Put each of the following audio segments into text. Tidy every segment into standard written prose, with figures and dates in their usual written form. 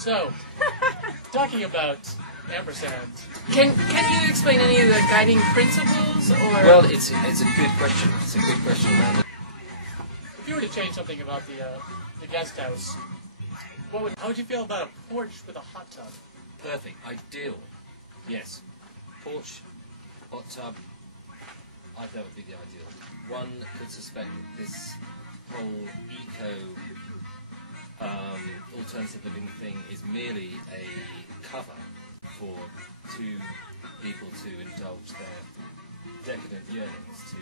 So, talking about Ampersand. Can you explain any of the guiding principles, or? Well, it's a good question. It's a good question, man. If you were to change something about the guest house, how would you feel about a porch with a hot tub? Perfect, ideal. Yes, porch, hot tub. That would be the ideal. One could suspect that this whole alternative living thing is merely a cover for two people to indulge their decadent yearnings to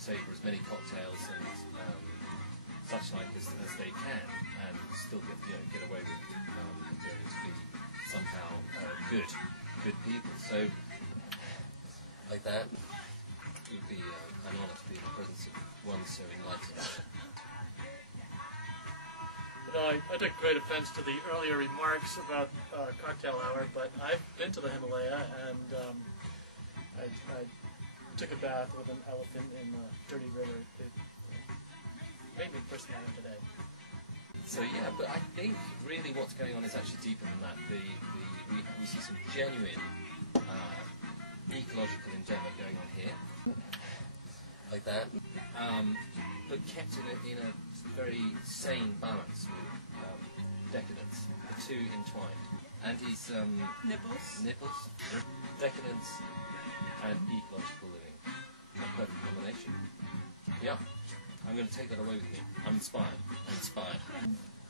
savour as many cocktails and such like as they can, and still get away with appearing to be somehow good people. So, like that, it would be an honour to be in the presence of one so enlightened. I took great offense to the earlier remarks about cocktail hour, but I've been to the Himalaya, and I took a bath with an elephant in the dirty river. It made me personally today. So yeah, but I think really what's going on is actually deeper than that. We see some genuine ecological endeavour going on here, like that, but kept in a very sane balance with decadence, the two entwined. And he's nipples, decadence, and ecological living, a perfect combination. Yeah, I'm going to take that away with me. I'm inspired.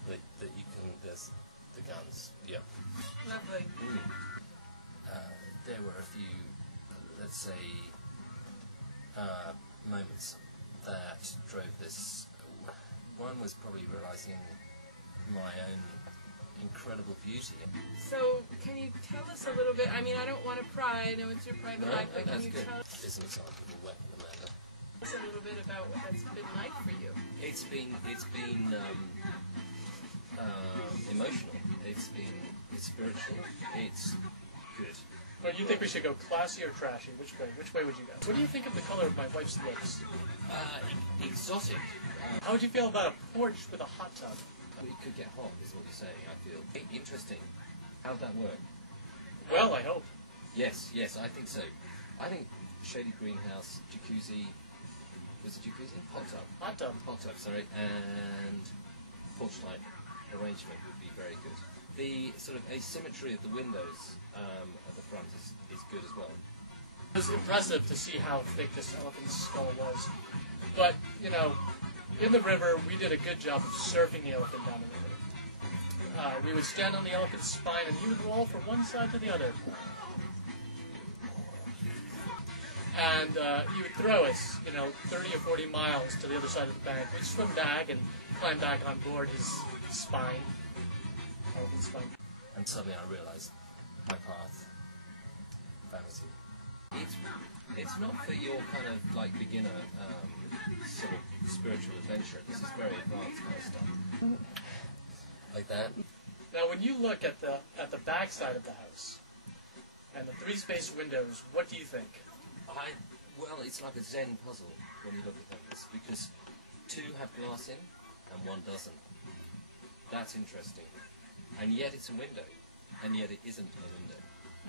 That you can. There's the guns. Yeah. Lovely. There were a few, let's say, moments that drove this. One was probably realising my own incredible beauty. So, can you tell us a little bit? I mean, I don't want to pry. I know it's your private life, but can you tell us? It's an example of a weapon of murder. Tell us a little bit about what that's been like for you. It's been emotional. It's spiritual. It's good. Well, you think we should go classy or trashy? Which way? Which way would you go? What do you think of the color of my wife's lips? Exotic. How would you feel about a porch with a hot tub? It could get hot, is what you're saying, I feel. Interesting. How'd that work? Well, I hope. Yes, I think so. I think shady greenhouse, jacuzzi, was it jacuzzi? Hot tub, sorry, and porch-type arrangement would be very good. The sort of asymmetry of the windows at the front is good as well. It was impressive to see how thick this elephant's skull was. But, in the river, we did a good job of surfing the elephant down the river. We would stand on the elephant's spine, and he would roll from one side to the other. And he would throw us, 30 or 40 miles to the other side of the bank. We'd swim back and climb back on board his spine. Elephant's spine. And suddenly I realised my path, vanity. It's not for your kind of like beginner sort of spiritual adventure. This is very advanced kind of stuff. Like that. Now, when you look at the back side of the house and the three space windows, what do you think? Well, it's like a Zen puzzle when you look at this, because two have glass in and one doesn't. That's interesting. And yet it's a window, and yet it isn't a window.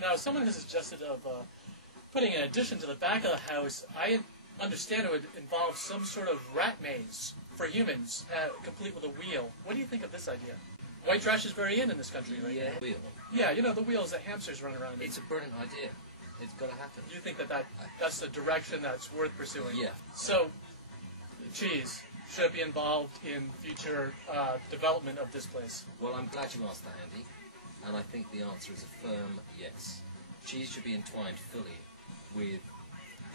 Now, someone has suggested of putting an addition to the back of the house. I understand it would involve some sort of rat maze for humans, complete with a wheel. What do you think of this idea? White trash is very in this country right now. Wheel. Yeah, the wheels that hamsters run around in. It's a brilliant idea. It's got to happen. You think that's the direction that's worth pursuing? Yeah. So, cheese, should it be involved in future development of this place? Well, I'm glad you asked that, Andy. And I think the answer is a firm yes. Cheese should be entwined fully with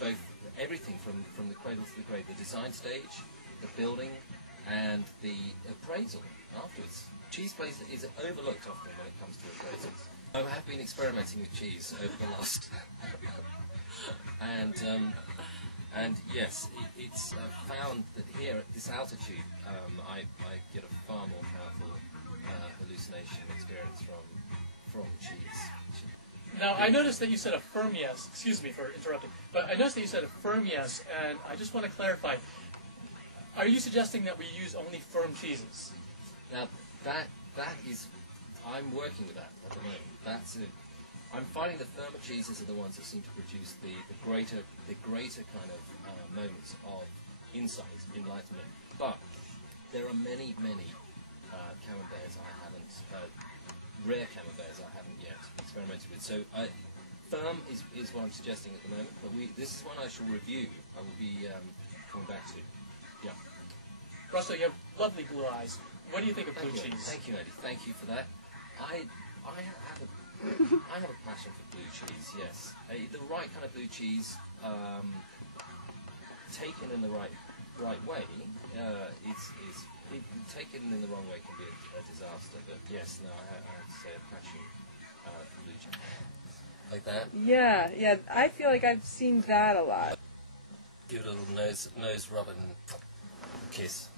both everything from the cradle to the grave, the design stage, the building, and the appraisal afterwards. Cheese place is overlooked often when it comes to appraisals. I have been experimenting with cheese over the last and yes, it's found that here at this altitude I get a far more powerful hallucination experience from cheese. Now, I noticed that you said a firm yes. Excuse me for interrupting, but I noticed that you said a firm yes, and I just want to clarify. Are you suggesting that we use only firm cheeses? Now, that is I'm working with that at the moment. That's it. I'm finding the firmer cheeses are the ones that seem to produce the greater kind of moments of insight, enlightenment. But there are many camemberts I haven't, rare camemberts I haven't yet experimented with. So firm is what I'm suggesting at the moment. But this is one I shall review. I will be coming back to. Yeah. Russell, you have lovely blue eyes. What do you think of blue cheese? Thank you, Eddie. Thank you for that. I have a passion for blue cheese. Yes, the right kind of blue cheese, taken in the right way, taken in the wrong way can be a disaster. But yes, no, I have to say a passion for blue cheese. Like that. Yeah. I feel like I've seen that a lot. Give it a little nose rub and kiss.